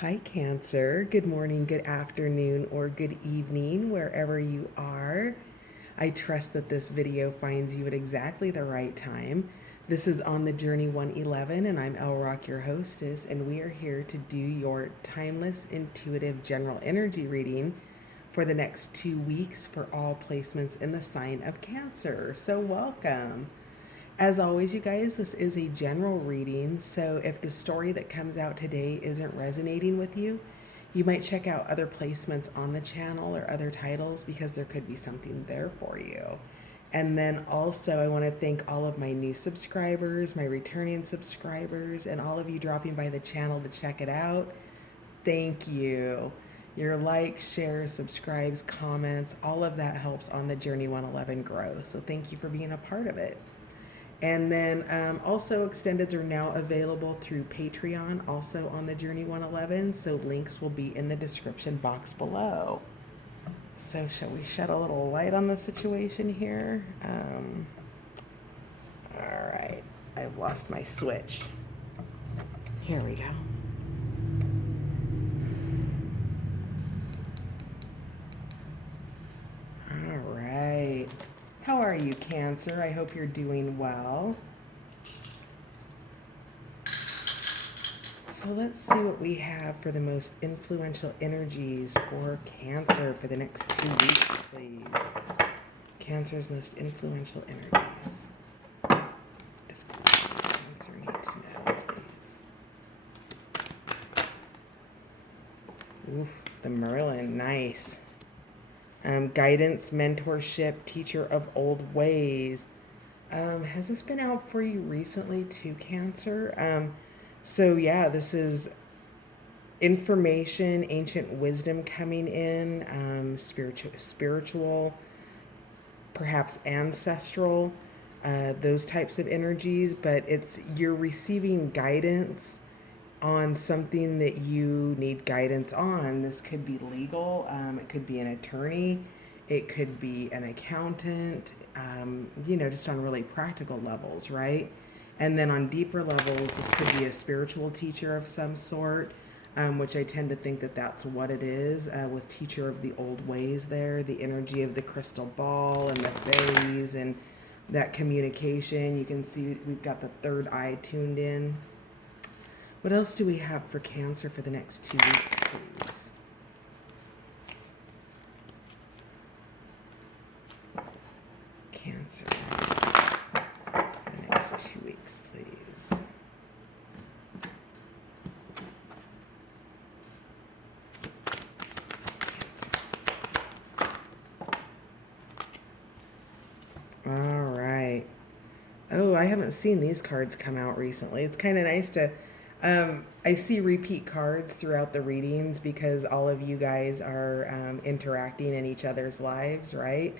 Hi, Cancer. Good morning, good afternoon, or good evening, wherever you are. I trust that this video finds you at exactly the right time. This is On the Journey 111, and I'm El Rock, your hostess, and we are here to do your timeless, intuitive general energy reading for the next 2 weeks for all placements in the sign of Cancer. So, welcome. As always, you guys, this is a general reading, so if the story that comes out today isn't resonating with you, you might check out other placements on the channel or other titles because there could be something there for you. And then also, I want to thank all of my new subscribers, my returning subscribers, and all of you dropping by the channel to check it out. Thank you. Your likes, shares, subscribes, comments, all of that helps On the Journey 111 grow. So thank you for being a part of it. And then also extendeds are now available through Patreon, also on the Journey 111. So links will be in the description box below. So shall we shed a little light on the situation here? All right, I've lost my switch. Here we go. All right. How are you, Cancer? I hope you're doing well. So let's see what we have for the most influential energies for Cancer for the next 2 weeks, please. Cancer's most influential energies. Disclosure Cancer need to know, please. Oof, the Merlin, nice. Guidance, mentorship, teacher of old ways. Has this been out for you recently too, Cancer? So yeah, this is information, ancient wisdom coming in, spiritual, perhaps ancestral, those types of energies. But you're receiving guidance on something that you need guidance on. This could be legal. It could be an attorney. It could be an accountant. Just on really practical levels, right? And then on deeper levels, this could be a spiritual teacher of some sort, which I tend to think that that's what it is, with teacher of the old ways there, the energy of the crystal ball and the fairies and that communication. You can see we've got the third eye tuned in. What else do we have for Cancer for the next 2 weeks, please? Cancer. The next 2 weeks, please. All right. Oh, I haven't seen these cards come out recently. It's kind of nice to. I see repeat cards throughout the readings because all of you guys are interacting in each other's lives, right?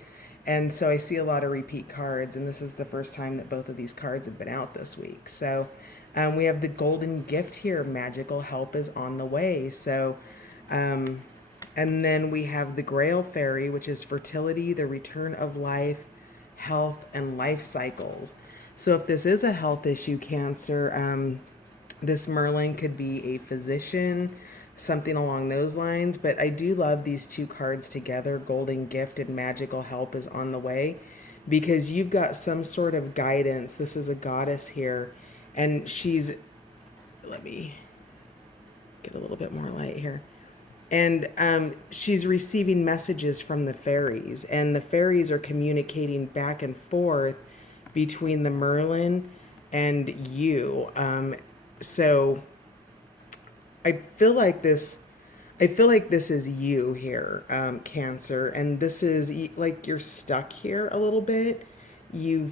And so I see a lot of repeat cards, and this is the first time that both of these cards have been out this week. So we have the golden gift here. Magical help is on the way. So, and then we have the Grail Fairy, which is fertility, the return of life, health, and life cycles. So if this is a health issue, Cancer, this Merlin could be a physician, something along those lines. But I do love these two cards together. Golden gift and magical help is on the way, because you've got some sort of guidance. This is a goddess here, and let me get a little bit more light here. And she's receiving messages from the fairies, and the fairies are communicating back and forth between the Merlin and you. So I feel like this is you here, Cancer, and this is like you're stuck here a little bit. You're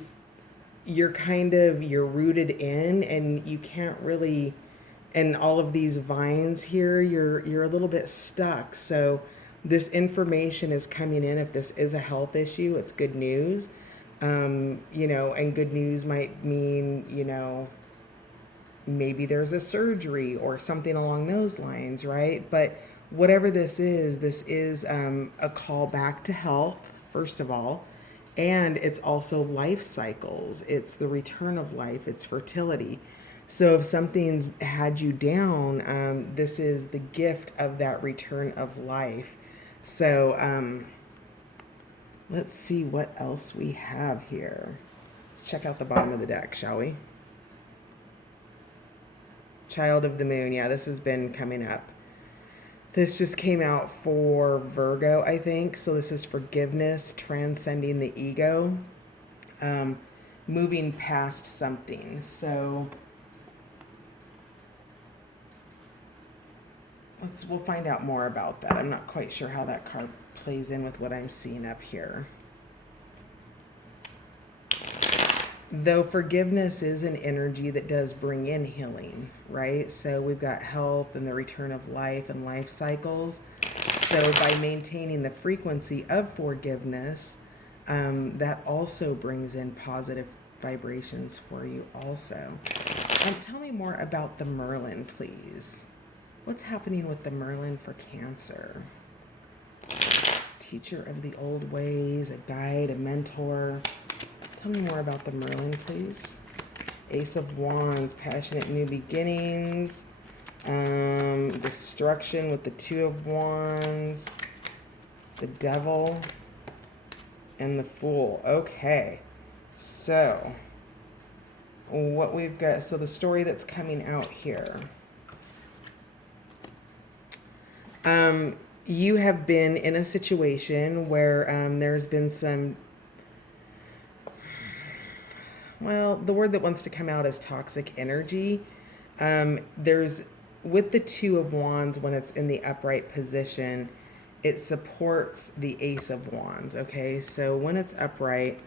rooted in, and you can't really, and all of these vines here, you're a little bit stuck. So this information is coming in. If this is a health issue, it's good news. And good news might mean, maybe there's a surgery or something along those lines, right? But whatever this is a call back to health, first of all, and it's also life cycles. It's the return of life. It's fertility. So if something's had you down, this is the gift of that return of life. So let's see what else we have here. Let's check out the bottom of the deck, shall we? Child of the Moon. Yeah, this has been coming up. This just came out for Virgo, I think. So this is forgiveness, transcending the ego, moving past something. So we'll find out more about that. I'm not quite sure how that card plays in with what I'm seeing up here. Though forgiveness is an energy that does bring in healing, right? So we've got health and the return of life and life cycles. So by maintaining the frequency of forgiveness, that also brings in positive vibrations for you also. Tell me more about the Merlin, please. What's happening with the Merlin for Cancer? Teacher of the old ways, a guide, a mentor. Tell me more about the Merlin, please. Ace of Wands, passionate new beginnings. Destruction with the Two of Wands. The Devil. And the Fool. Okay. So, what we've got, so the story that's coming out here. You have been in a situation where there's been some, well, the word that wants to come out is toxic energy. There's, with the Two of Wands, when it's in the upright position, it supports the Ace of Wands, okay? So when it's upright,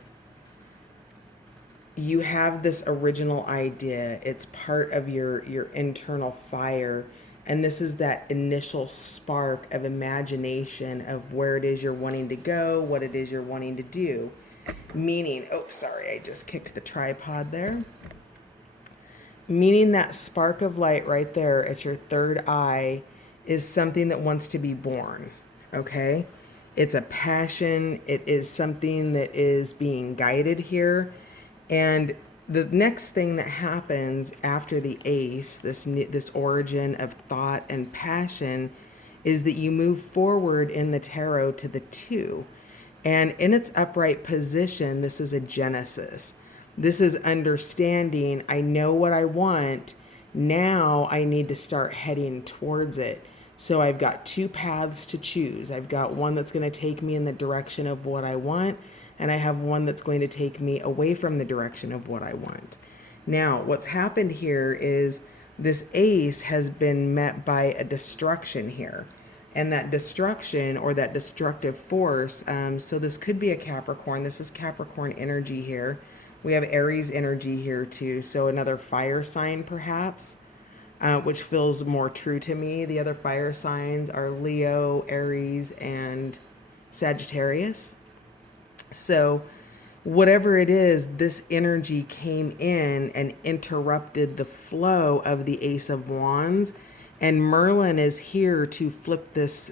you have this original idea. It's part of your internal fire. And this is that initial spark of imagination of where it is you're wanting to go, what it is you're wanting to do. Meaning, oh, sorry, I just kicked the tripod there. Meaning that spark of light right there at your third eye is something that wants to be born, okay? It's a passion. It is something that is being guided here. And the next thing that happens after the ace, this origin of thought and passion, is that you move forward in the tarot to the two. And in its upright position, this is a genesis. This is understanding, I know what I want. Now I need to start heading towards it. So I've got two paths to choose. I've got one that's going to take me in the direction of what I want, and I have one that's going to take me away from the direction of what I want. Now, what's happened here is this ace has been met by a destruction here. And that destruction, or that destructive force, so this could be a Capricorn. This is Capricorn energy here. We have Aries energy here too. So another fire sign perhaps, which feels more true to me. The other fire signs are Leo, Aries, and Sagittarius. So whatever it is, this energy came in and interrupted the flow of the Ace of Wands. And Merlin is here to flip this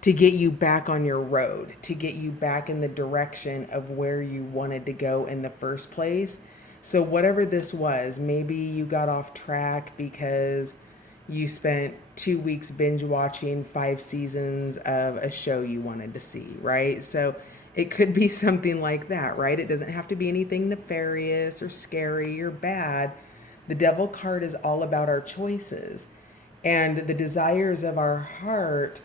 to get you back on your road, to get you back in the direction of where you wanted to go in the first place. So whatever this was, maybe you got off track because you spent 2 weeks binge watching 5 seasons of a show you wanted to see, right? So it could be something like that, right? It doesn't have to be anything nefarious or scary or bad. The Devil card is all about our choices. And the desires of our heart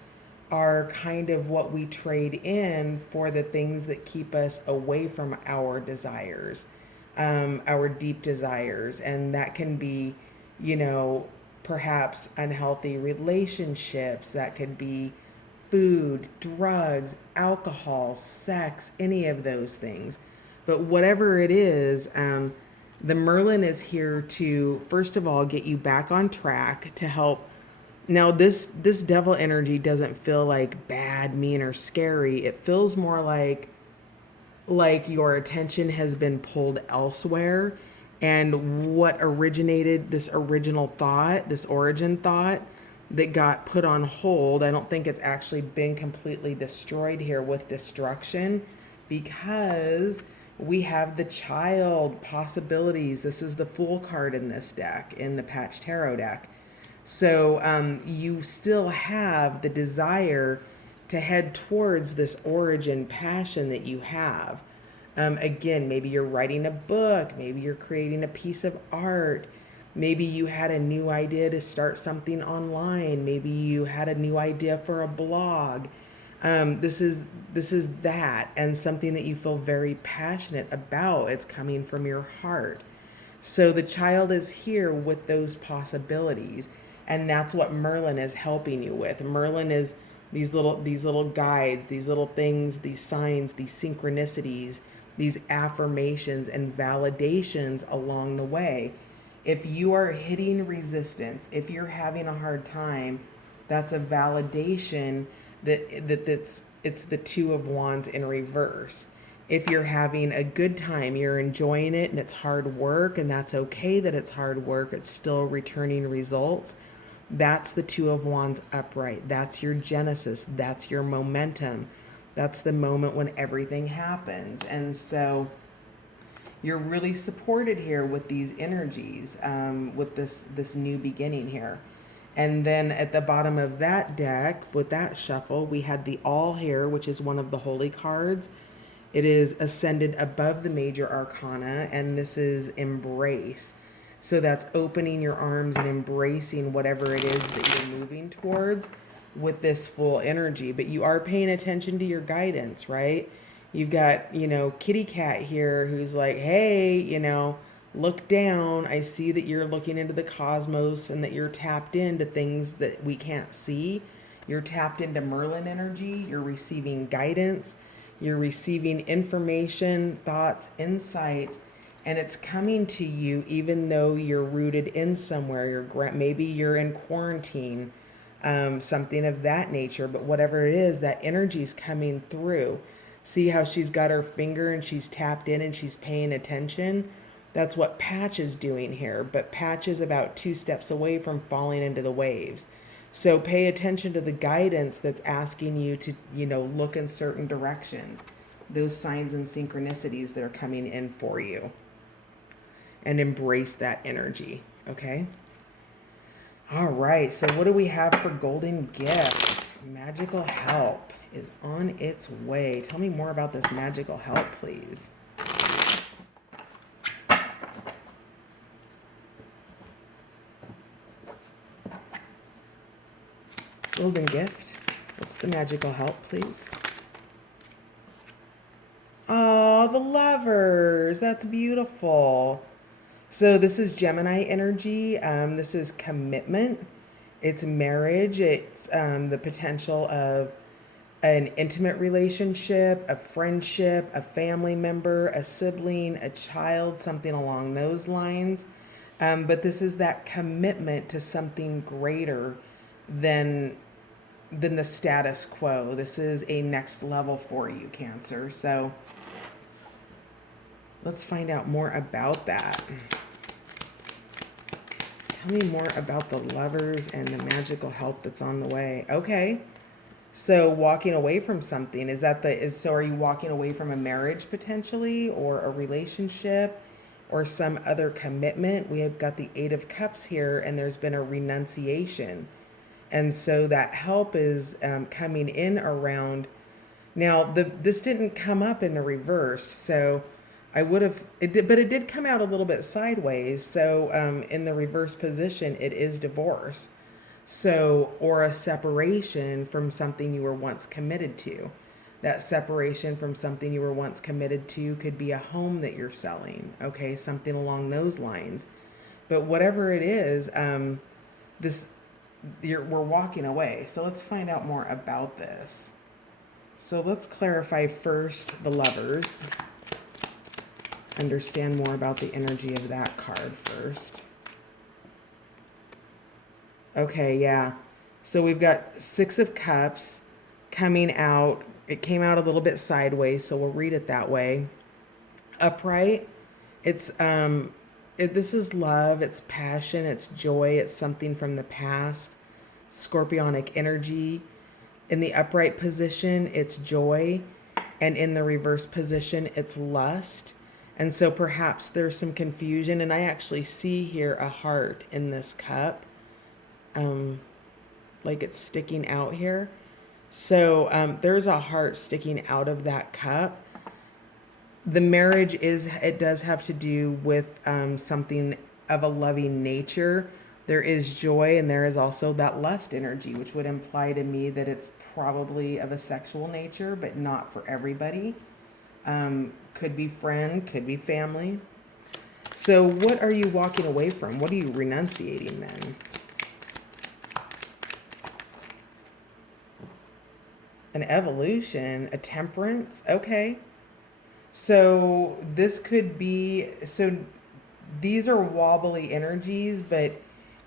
are kind of what we trade in for the things that keep us away from our desires, our deep desires. And that can be, perhaps unhealthy relationships. That could be food, drugs, alcohol, sex, any of those things. But whatever it is, the Merlin is here to, first of all, get you back on track, to help. Now, this devil energy doesn't feel like bad, mean, or scary. It feels more like your attention has been pulled elsewhere. And what originated this original thought, this origin thought, that got put on hold, I don't think it's actually been completely destroyed here with destruction, because We have the child possibilities. This is the Fool card in this deck, in the Patch Tarot deck. So you still have the desire to head towards this origin passion that you have. Again, maybe you're writing a book, maybe you're creating a piece of art, maybe you had a new idea to start something online, maybe you had a new idea for a blog. This is that, and something that you feel very passionate about. It's coming from your heart. So the child is here with those possibilities, and that's what Merlin is helping you with. Merlin is these little guides, these little things, these signs, these synchronicities, these affirmations and validations along the way. If you are hitting resistance, if you're having a hard time, that's a validation that's it's the Two of Wands in reverse. If you're having a good time, you're enjoying it, and it's hard work, and that's okay that it's hard work, it's still returning results. That's the Two of Wands upright. That's your genesis. That's your momentum. That's the moment when everything happens. And so you're really supported here with these energies, with this new beginning here. And then at the bottom of that deck, with that shuffle, we had the All here, which is one of the holy cards. It is ascended above the major arcana, and this is embrace. So that's opening your arms and embracing whatever it is that you're moving towards with this full energy. But you are paying attention to your guidance, right? You've got, Kitty Cat here who's like, hey, look down. I see that you're looking into the cosmos and that you're tapped into things that we can't see. You're tapped into Merlin energy. You're receiving guidance. You're receiving information, thoughts, insights, and it's coming to you even though you're rooted in somewhere. Maybe you're in quarantine, something of that nature. But whatever it is, that energy's coming through. See how she's got her finger and she's tapped in and she's paying attention? That's what Patch is doing here. But Patch is about 2 steps away from falling into the waves. So pay attention to the guidance that's asking you to, look in certain directions. Those signs and synchronicities that are coming in for you. And embrace that energy, okay? All right, so what do we have for golden gift? Magical help is on its way. Tell me more about this magical help, please. Golden gift. What's the magical help, please? Oh, the Lovers. That's beautiful. So this is Gemini energy. This is commitment. It's marriage. It's the potential of an intimate relationship, a friendship, a family member, a sibling, a child, something along those lines. But this is that commitment to something greater than the status quo. This is a next level for you, Cancer. So let's find out more about that. Tell me more about the Lovers and the magical help that's on the way. Okay. So walking away from something, so are you walking away from a marriage potentially, or a relationship, or some other commitment? We have got the Eight of Cups here, and there's been a renunciation. And so that help is coming in around. Now, this didn't come up in the reversed, so but it did come out a little bit sideways. So in the reverse position, it is divorce. So, or a separation from something you were once committed to. That separation from something you were once committed to could be a home that you're selling, okay? Something along those lines. But whatever it is, we're walking away. So let's find out more about this. So let's clarify first the Lovers. Understand more about the energy of that card first. Okay, yeah. So we've got Six of Cups coming out. It came out a little bit sideways, so we'll read it that way. Upright. It's this is love, it's passion, it's joy, it's something from the past. Scorpionic energy. In the upright position, it's joy. and in the reverse position, it's lust. And so perhaps there's some confusion. And I actually see here a heart in this cup, like it's sticking out here. So there's a heart sticking out of that cup. The marriage it does have to do with something of a loving nature. There is joy, and there is also that lust energy, which would imply to me that it's probably of a sexual nature, but not for everybody. Could be friend, could be family. So what are you walking away from? What are you renunciating then? An evolution, a temperance. Okay. So this could be, so these are wobbly energies, but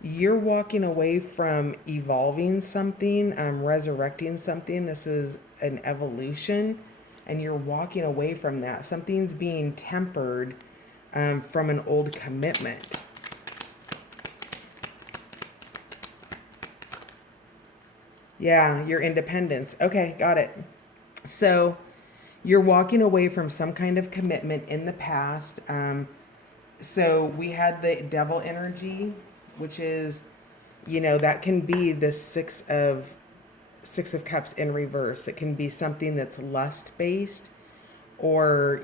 you're walking away from evolving something, resurrecting something. This is an evolution, and you're walking away from that. Something's being tempered from an old commitment. Yeah, your independence. Okay, got it. So you're walking away from some kind of commitment in the past. So we had the devil energy, which is, that can be the six of cups in reverse. It can be something that's lust based, or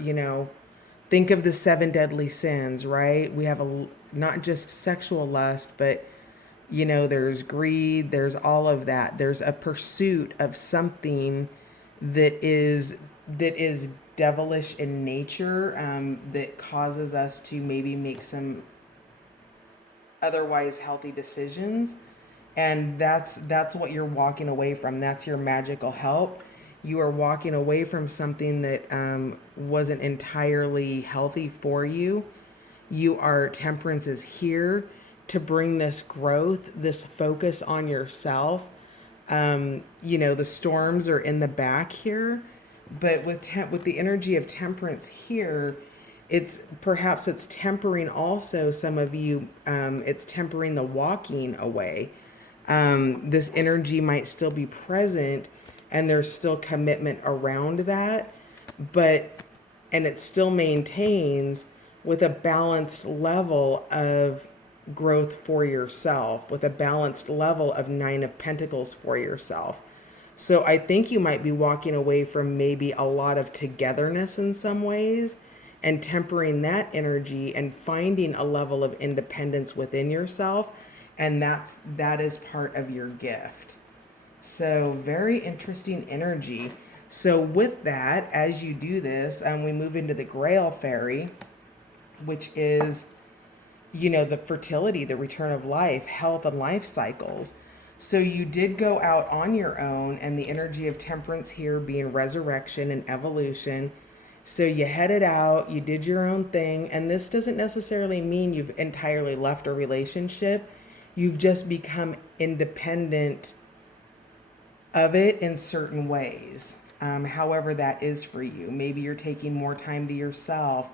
think of the seven deadly sins, right? We have not just sexual lust, but there's greed, there's all of that. There's a pursuit of something that is devilish in nature, that causes us to maybe make some otherwise healthy decisions. And that's what you're walking away from. That's your magical help. You are walking away from something that wasn't entirely healthy for you. Temperance is here to bring this growth, this focus on yourself. The storms are in the back here, but with the energy of temperance here, it's tempering also some of you. It's tempering the walking away. This energy might still be present, and there's still commitment around that, and it still maintains with a balanced level of growth for yourself, with a balanced level of Nine of Pentacles for yourself. So I think you might be walking away from maybe a lot of togetherness in some ways, and tempering that energy and finding a level of independence within yourself. And that is part of your gift. So very interesting energy. So with that, as you do this, we move into the Grail Fairy, which is, the fertility, the return of life, health, and life cycles. So you did go out on your own, and the energy of temperance here being resurrection and evolution. So you headed out, you did your own thing, and this doesn't necessarily mean you've entirely left a relationship. You've just become independent of it in certain ways, however that is for you. Maybe you're taking more time to yourself.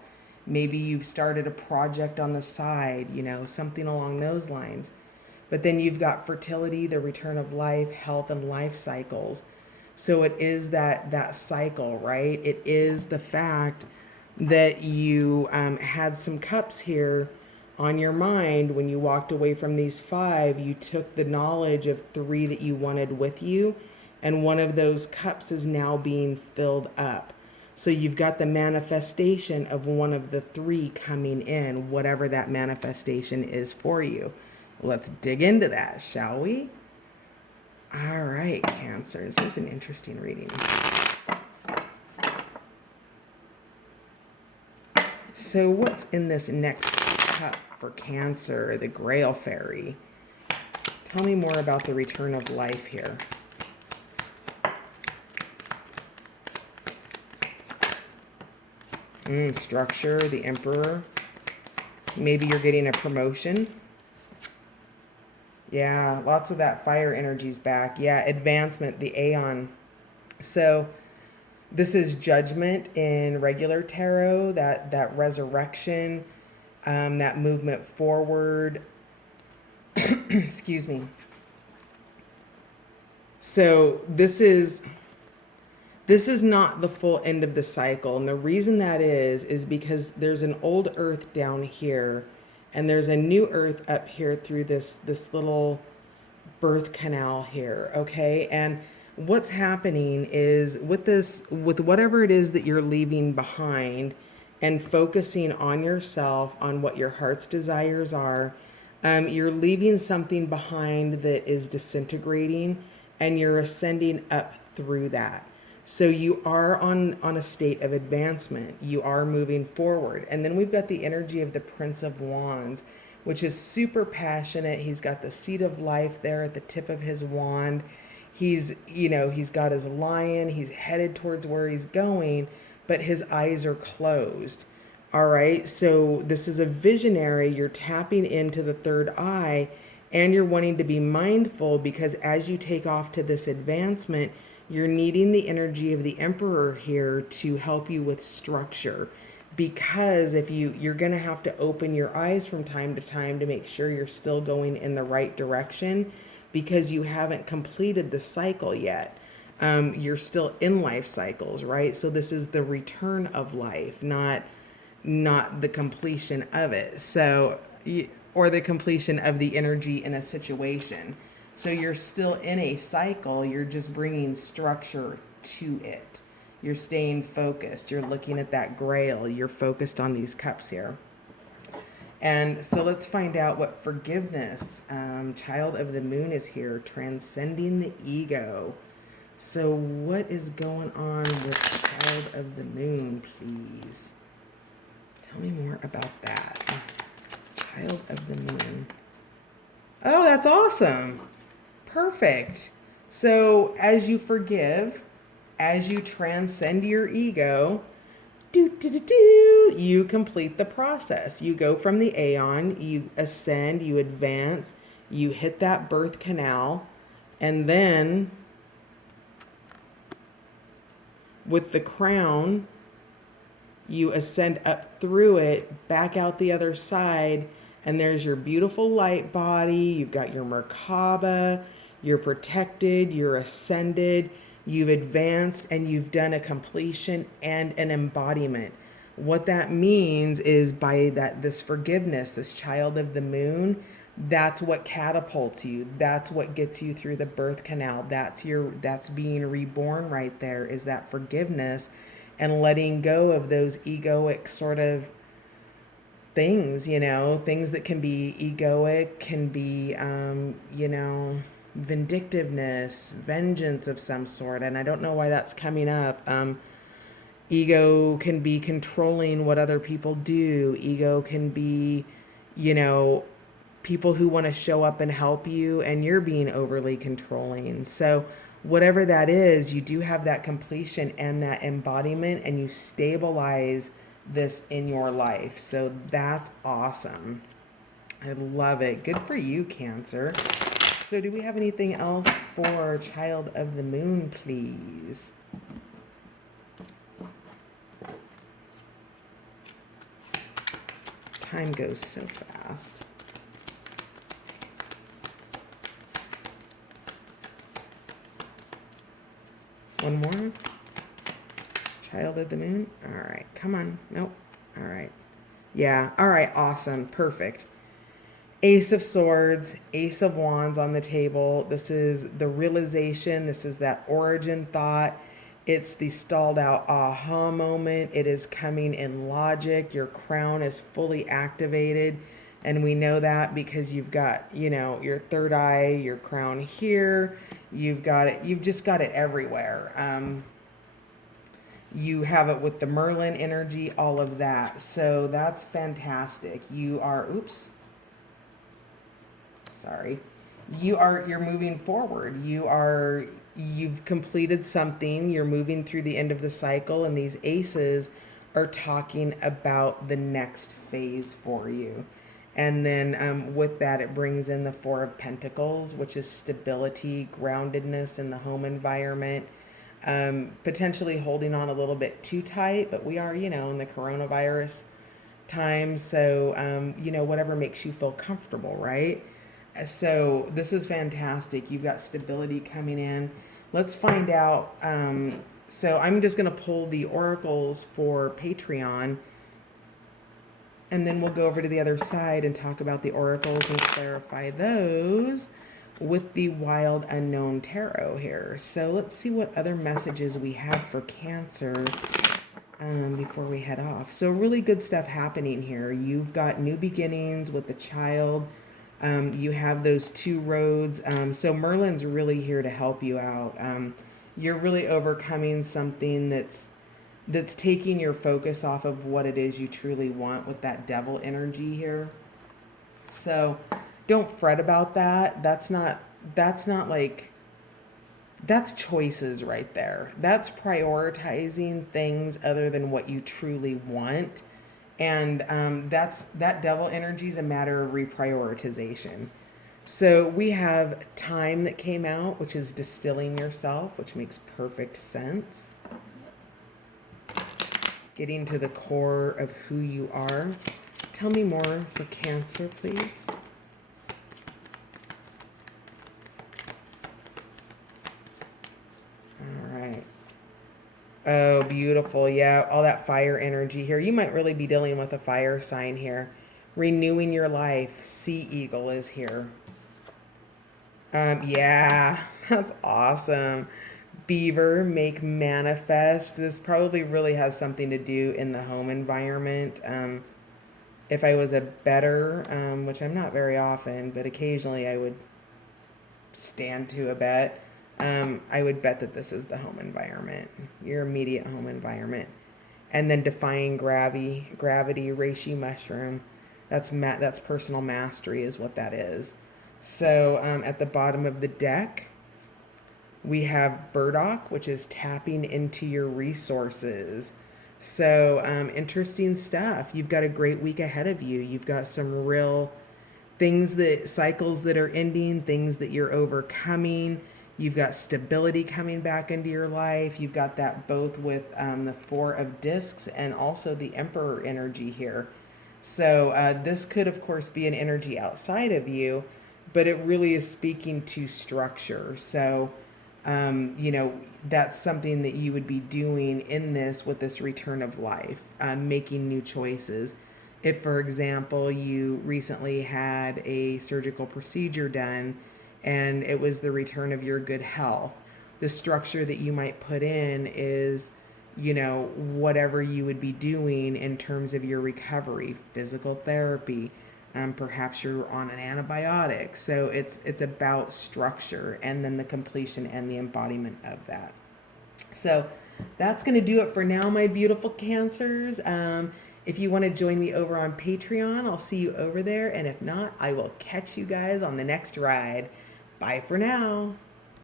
Maybe you've started a project on the side, something along those lines. But then you've got fertility, the return of life, health, and life cycles. So it is that cycle, right? It is the fact that you had some cups here on your mind when you walked away from these 5. You took the knowledge of 3 that you wanted with you, and one of those cups is now being filled up. So you've got the manifestation of one of the 3 coming in, whatever that manifestation is for you. Let's dig into that, shall we? All right, Cancer. This is an interesting reading. So what's in this next cup for Cancer, the Grail Fairy? Tell me more about the return of life here. Structure, the Emperor. Maybe you're getting a promotion. Yeah, lots of that fire energy's back. Yeah, advancement, the Aeon. So this is judgment in regular tarot, that resurrection, that movement forward. Excuse me. So this is This is not the full end of the cycle. And the reason that is because there's an old earth down here and there's a new earth up here through this little birth canal here, okay? And what's happening is with this, with whatever it is that you're leaving behind and focusing on yourself, on what your heart's desires are, you're leaving something behind that is disintegrating and you're ascending up through that. So you are on a state of advancement. You are moving forward. And then we've got the energy of the Prince of Wands, which is super passionate. He's got the seat of life there at the tip of his wand. He's got his lion. He's headed towards where he's going, but his eyes are closed. All right. So this is a visionary. You're tapping into the third eye and you're wanting to be mindful because as you take off to this advancement, you're needing the energy of the Emperor here to help you with structure. Because if you're going to have to open your eyes from time to time to make sure you're still going in the right direction because you haven't completed the cycle yet. You're still in life cycles, right? So this is the return of life, not the completion of it. So, or the completion of the energy in a situation. So you're still in a cycle, you're just bringing structure to it. You're staying focused. You're looking at that grail. You're focused on these cups here. And so let's find out what forgiveness. Child of the Moon is here, transcending the ego. So what is going on with Child of the Moon, please? Tell me more about that. Child of the Moon. Oh, that's awesome. Perfect. So as you forgive, as you transcend your ego, you complete the process. You go from the aeon, you ascend, you advance, you hit that birth canal, and then with the crown, you ascend up through it, back out the other side, and there's your beautiful light body. You've got your Merkaba, you're protected, you're ascended, you've advanced, and you've done a completion and an embodiment. What that means is by this forgiveness, this Child of the Moon, that's what catapults you. That's what gets you through the birth canal. That's being reborn right there, is that forgiveness and letting go of those egoic sort of things, things that can be egoic, can be, vindictiveness, vengeance of some sort. And I don't know why that's coming up. Ego can be controlling what other people do. Ego can be, people who want to show up and help you and you're being overly controlling. So whatever that is, you do have that completion and that embodiment and you stabilize this in your life. So that's awesome. I love it. Good for you, Cancer. So do we have anything else for Child of the Moon, please? Time goes so fast. One more. Child of the Moon. All right. Come on. Nope. All right. Yeah. All right. Awesome. Perfect. Ace of Swords, Ace of Wands on the table. This is the realization. This is that origin thought. It's the stalled out aha moment. It is coming in logic. Your crown is fully activated. And we know that because you've got, your third eye, your crown here. You've got it. You've just got it everywhere. You have it with the Merlin energy, all of that. So that's fantastic. You are, you're moving forward. You've completed something. You're moving through the end of the cycle, and these aces are talking about the next phase for you. And then with that, it brings in the Four of Pentacles, which is stability, groundedness in the home environment. Potentially holding on a little bit too tight, but we are, in the coronavirus time. So, whatever makes you feel comfortable, right? So this is fantastic. You've got stability coming in. Let's find out So I'm just going to pull the oracles for Patreon, and then we'll go over to the other side and talk about the oracles and clarify those with the Wild Unknown Tarot here. So let's see what other messages we have for Cancer before we head off. So really good stuff happening here. You've got new beginnings with the child. You have those two roads. So Merlin's really here to help you out. You're really overcoming something that's taking your focus off of what it is you truly want with that devil energy here. So don't fret about that. That's not like, that's choices right there. That's prioritizing things other than what you truly want. And that devil energy is a matter of reprioritization. So we have time that came out, which is distilling yourself, which makes perfect sense. Getting to the core of who you are. Tell me more for Cancer, please. All right. Oh, beautiful. Yeah, all that fire energy here. You might really be dealing with a fire sign here. Renewing your life. Sea Eagle is here. Yeah, that's awesome. Beaver, make manifest. This probably really has something to do in the home environment. If I was a better, which I'm not very often, but occasionally I would stand to a bet. I would bet that this is the home environment, your immediate home environment. And then defying gravity, reishi mushroom. That's personal mastery is what that is. So at the bottom of the deck, we have burdock, which is tapping into your resources. So interesting stuff. You've got a great week ahead of you. You've got some real cycles that are ending, things that you're overcoming. You've got stability coming back into your life. You've got that both with the Four of Discs and also the Emperor energy here. So this could, of course, be an energy outside of you, but it really is speaking to structure. So, that's something that you would be doing in this with this return of life, making new choices. If, for example, you recently had a surgical procedure done and it was the return of your good health, the structure that you might put in is, whatever you would be doing in terms of your recovery, physical therapy, perhaps you're on an antibiotic. So it's about structure and then the completion and the embodiment of that. So that's going to do it for now, my beautiful Cancers. If you want to join me over on Patreon, I'll see you over there. And if not, I will catch you guys on the next ride. Bye for now.